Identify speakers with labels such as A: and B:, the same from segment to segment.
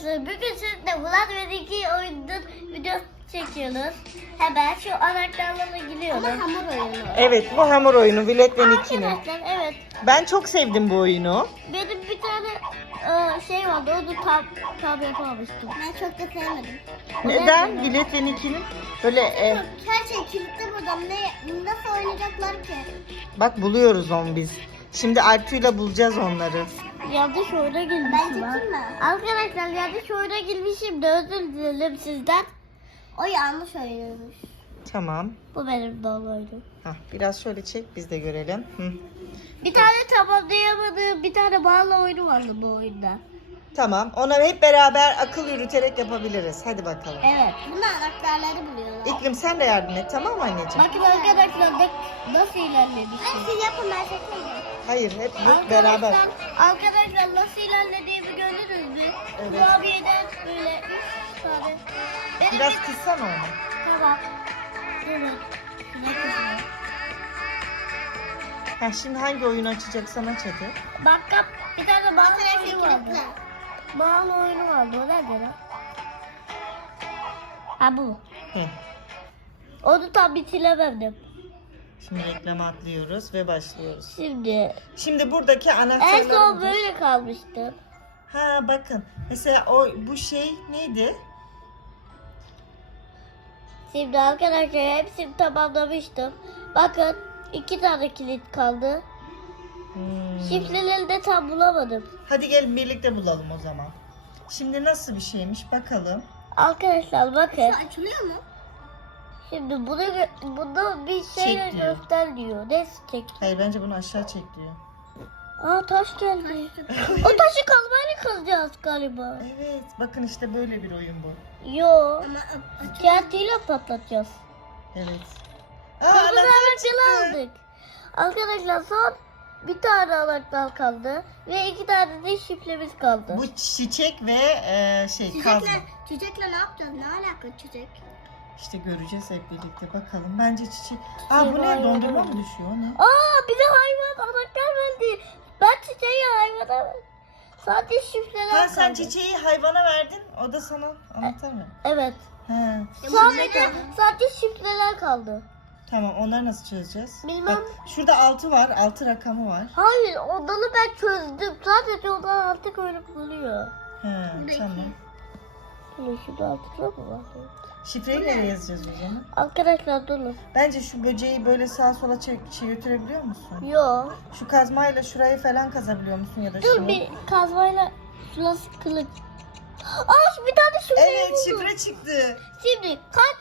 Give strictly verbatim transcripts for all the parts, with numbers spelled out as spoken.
A: arkadaşlar, bugün sizinle Vlad ve Ricky oyunun video çekiyoruz. Hemen şu anahtarlarla gidiyoruz. Ama hamur oyunu.
B: Evet, bu hamur oyunu Vlad ve Nicky'nin.
A: Arkadaşlar evet.
B: Ben çok sevdim bu oyunu.
A: Benim bir tane e, şey vardı, onu tam, tam yapamamıştım. Ben çok da sevmedim.
B: Neden? Vlad ve Nicky'nin böyle e,
A: Her şey kilitli burada. Ne, nasıl oynayacaklar ki?
B: bak buluyoruz onu biz. Şimdi Artu'yla bulacağız onları.
A: Yanlış oyuna girmişim ben. Arkadaşlar yanlış oyuna girmişim de özür dilerim sizden. O yanlış oyunmuş.
B: Tamam.
A: Bu benim doğru oyunum.
B: Hah, biraz şöyle çek biz de görelim. Hı.
A: Bir tane tamamlayamadığım bir tane bağlı oyunu vardı bu oyunda.
B: Tamam. Onları hep beraber akıl yürüterek yapabiliriz. Hadi bakalım.
A: Evet. Bunlar anahtarları buluyorlar.
B: İklim sen de yardım et, tamam mı anneciğim?
A: Bakın arkadaşlar da nasıl ilerledik. Siz yapın, ben çekeyim.
B: Hayır, hep hep beraber.
A: Arkadaşlar nasıl ilerlediğimi gördünüz mü?
B: Evet.
A: Kurabiyeden böyle üç tane. Benim
B: Biraz
A: bir-
B: kıssana onu.
A: Tamam. Evet. Ne kızım?
B: Ha, şimdi hangi oyunu açacaksan aç hadi.
A: Bak kap, bir tane bağlı oyunu vardı. Bağlı oyunu vardı. O nerede lan? Ha bu.
B: Hı.
A: Onu tam bitiremedim.
B: Şimdi reklama atlıyoruz ve başlıyoruz.
A: Şimdi
B: Şimdi buradaki
A: en son
B: anahtarlarımız.
A: böyle kalmıştı.
B: Ha bakın. Mesela o bu şey neydi?
A: Şimdi arkadaşlar hepsini tamamlamıştım. Bakın iki tane kilit kaldı.
B: Hmm.
A: Şifreleri de tam bulamadım.
B: Hadi gelin birlikte bulalım o zaman. Şimdi nasıl bir şeymiş bakalım.
A: Arkadaşlar bakın.
C: Açılıyor mu?
A: Şimdi bunu gö- bunu bir şeyle
B: Çek diyor.
A: göster diyor. Ne çek?
B: Hayır bence bunu aşağı çek diyor.
A: Aa taş geldi. O taşı kazmayla kazacağız galiba.
B: Evet bakın işte böyle bir oyun bu.
A: Yo.
C: Ama
A: Kağıtıyla patlatacağız.
B: Evet. Aa,
A: Kırmızı
B: anahtar
A: anahtarı
B: çıktı.
A: aldık. Arkadaşlar son bir tane anahtar kaldı. Ve iki tane de şifremiz kaldı.
B: Bu çiçek ve e, şey kazma.
C: çiçekle, çiçekle ne yapacağız? Ne alaka çiçek?
B: İşte göreceğiz hep birlikte bakalım. Bence çiçek. Aa bu ne?
A: hayvan
B: Dondurma
A: oldu.
B: mı düşüyor? O ne?
A: Aa bize hayvan anahtar verdi. Ben çiçeği hayvana verdim. Sadece şifreler
B: Ha
A: kaldı.
B: sen çiçeği hayvana verdin. O da sana anahtar mı?
A: Evet.
B: He.
A: Sadece, sadece şifreler kaldı.
B: Tamam onları nasıl çözeceğiz?
A: Bilmem.
B: Bak, şurada altı var. Altı rakamı var.
A: Hayır odanı ben çözdüm. Sadece odan artık öyle buluyor.
B: He tamam.
A: Şöyle şurada artık mı var?
B: Şifreyi nereye yazacağız o zaman?
A: Arkadaşlar durun.
B: Bence şu böceği böyle sağa sola çe- çevirtebiliyor musun?
A: Yo.
B: Şu kazmayla şurayı falan kazabiliyor musun ya da
A: Dur
B: şunu?
A: bir kazmayla şurası kılıç. Aa bir tane şifre
B: Evet
A: buldum.
B: şifre çıktı.
A: Şimdi kaç?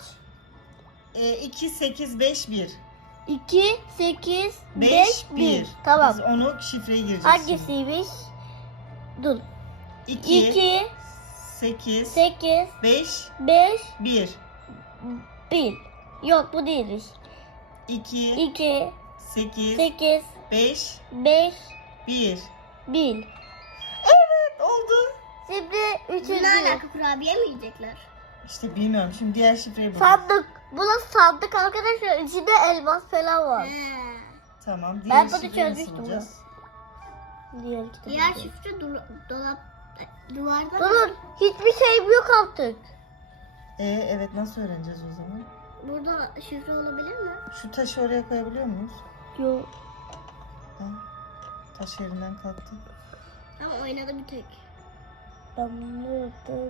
B: E, iki, sekiz, beş, bir.
A: iki, sekiz,
B: beş,
A: beş,
B: bir.
A: bir. Tamam.
B: Biz onu şifreyi gireceğiz.
A: Hangisiymiş? Dur.
B: iki,
A: iki,
B: sekiz,
A: sekiz,
B: beş,
A: beş,
B: bir.
A: bir. Yok bu değilmiş.
B: iki,
A: iki,
B: sekiz,
A: sekiz,
B: beş,
A: beş,
B: bir.
A: bir.
B: Evet oldu.
A: Şimdi
C: Ne
A: üçüncü.
C: alaka kurabiye mi yiyecekler?
B: İşte bilmiyorum. Şimdi diğer şifreyi bulalım.
A: Sandık. Buna sandık arkadaşlar. İçinde elmas falan var.
C: He.
B: Tamam. Diğer
A: Ben bunu
B: şifreyi nasıl
A: çözmüştüm
B: bulacağız?
A: Diğer kitabı.
C: Diğer şifre dur- dolap duvarda.
A: Durun. Hiçbir şeyim yok artık.
B: Ee, evet nasıl öğreneceğiz o zaman?
C: Burada şifre olabilir mi?
B: Şu taşı oraya koyabiliyor muyuz?
A: Yok.
B: Ha? Taş yerinden kalktı.
C: Ama oynadı bir tek.
A: Ben bunu yaptım.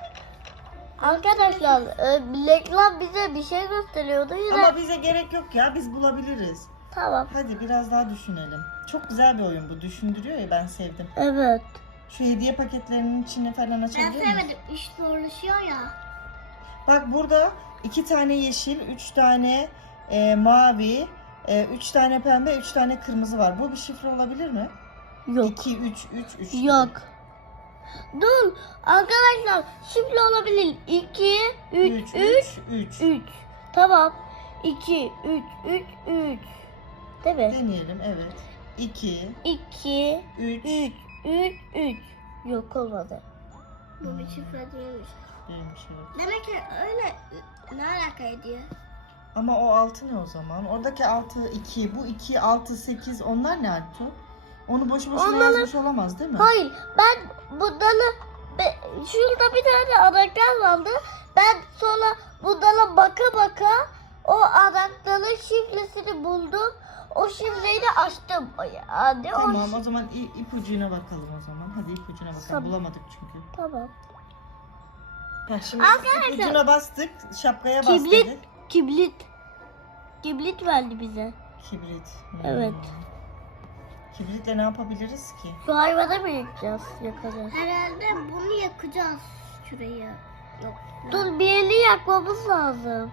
A: Arkadaşlar e, reklam bize bir şey gösteriyordu yine.
B: Ama bize gerek yok ya. Biz bulabiliriz.
A: Tamam.
B: Hadi biraz daha düşünelim. Çok güzel bir oyun bu. Düşündürüyor ya ben sevdim.
A: Evet.
B: Şu hediye paketlerinin içine falan
C: Ben
B: açabiliyor muyuz?
C: sevmedim. İş zorlaşıyor ya.
B: Bak burada iki tane yeşil, üç tane e, mavi, e, üç tane pembe, üç tane kırmızı var. Bu bir şifre olabilir mi?
A: Yok.
B: iki, üç, üç, üç.
A: Yok. Dur. Arkadaşlar şifre olabilir. iki, üç,
B: üç,
A: üç,
B: üç, üç.
A: üç. Tamam. iki, üç, üç, üç. Değil mi?
B: Deneyelim evet. iki,
A: iki,
B: üç,
A: üç, üç, üç. Yok olmadı.
C: Bu bir şifre değilmiş.
B: değilmiş evet.
C: Demek ki öyle ne alaka ediyor?
B: Ama o altı ne o zaman? Oradaki altı iki, bu iki, altı, sekiz onlar ne Altu? Onu boşu boşuna
A: Onları-
B: yazmış olamaz değil mi?
A: Hayır ben bunları be- şurada bir tane anahtar vardı. Ben sonra bunlara baka baka o anahtarın şifresini buldum. O şifreyi de açtım. Yani o
B: Tamam
A: şi-
B: o zaman i- ipucuna bakalım o zaman. Hadi ipucuna bakalım.
A: Tamam.
B: Bulamadık çünkü.
A: Tamam.
B: Ha, şimdi
A: Arkadaşlar,
B: ipucuna bastık. Şapkaya bas
A: Kibrit,
B: dedi.
A: kibrit. Kibrit verdi bize.
B: Kibrit. Hmm.
A: Evet.
B: Kibritle ne yapabiliriz ki?
A: Şu hayvana mı yakacağız? Yakacağız.
C: Herhalde bunu yakacağız şurayı. Yok.
A: Dur, bir eli yakmamız lazım.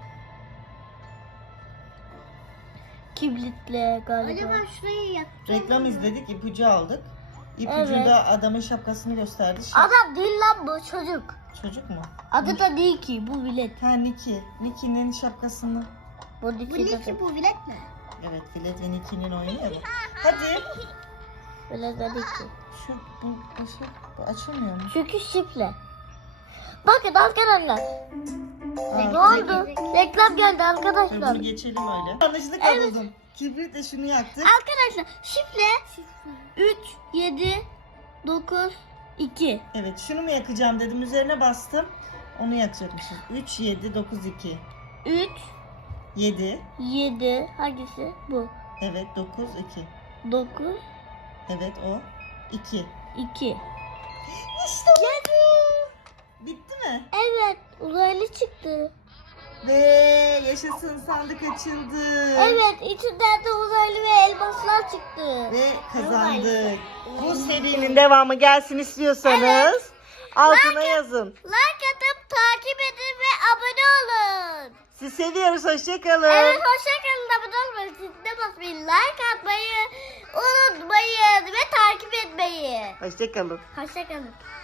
A: Kibritle galiba.
C: Acaba şurayı yakacağız.
B: Reklam izledik, ipucu aldık. İpucu
A: Evet.
B: da adamın şapkasını gösterdi. Şimdi
A: Adam değil lan bu çocuk.
B: çocuk mu?
A: Adı da değil ki, bu bilet.
B: Ha Niki. Niki'nin şapkasını.
A: Bu
C: Bu
A: Niki
C: ne ki, bu bilet mi?
B: Evet, Filet ve Niki'nin oyunu ya bu. Hadi.
A: Bilet de Niki.
B: Şu bu, bu, şey, bu açılmıyor mu?
A: Çünkü şifre. Bakın arkadaşlar.
B: Aa,
A: Ne oldu? Reklam geldi
B: Dur,
A: arkadaşlar.
B: bunu geçelim öyle. Yanlışlıkla
A: Evet.
B: buldum. Kibritle şunu yaktık.
A: Arkadaşlar şifre üç, yedi, dokuz, iki.
B: Evet, şunu mu yakacağım dedim. Üzerine bastım. Onu yakacakmışız. üç, yedi, dokuz, iki.
A: üç,
B: yedi.
A: yedi, hangisi? Bu.
B: Evet, dokuz, iki.
A: dokuz,
B: Evet, o. iki.
A: iki.
B: İşte bu. Bitti mi?
A: Evet, uzaylı çıktı.
B: Ve yaşasın, sandık açıldı.
A: Evet, içinden de uzaylı ve elmaslar çıktı.
B: Ve kazandık. Bu serinin devamı gelsin istiyorsanız altına yazın.
A: Like atıp takip edin ve abone olun.
B: Sizi seviyoruz. Hoşçakalın.
A: Evet, hoşçakalın. Abone olmayı, zilde basmayı, like atmayı unutmayın ve takip etmeyi.
B: Hoşçakalın.
A: Hoşçakalın.